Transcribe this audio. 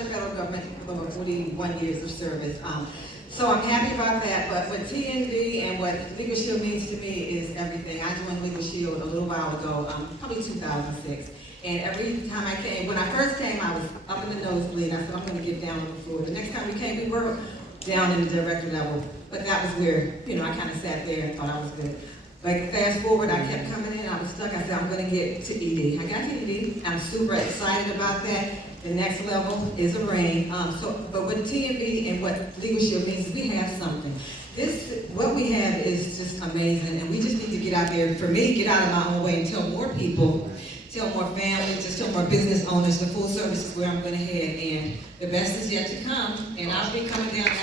in the federal government for over 41 years of service. So I'm happy about that, but what TNV and what Legal Shield means to me is everything. I joined Legal Shield a little while ago, probably 2006. And every time I came, when I first came, I was up in the nosebleed. I said, I'm going to get down on the floor. The next time we came, we were down in the director level. But that was where, I kind of sat there and thought I was good. Like, fast forward, I kept coming in, I was stuck. I said, I'm going to get to ED. I got to ED. I'm super excited about that. The next level is a ring. But what TNV and what Legal Shield means is we have something. What we have is just amazing, and we just need to get out there. For me, get out of my own way and tell more people, tell more families, just tell more business owners, the full service is where I'm going to head, and the best is yet to come. And I'll be coming down.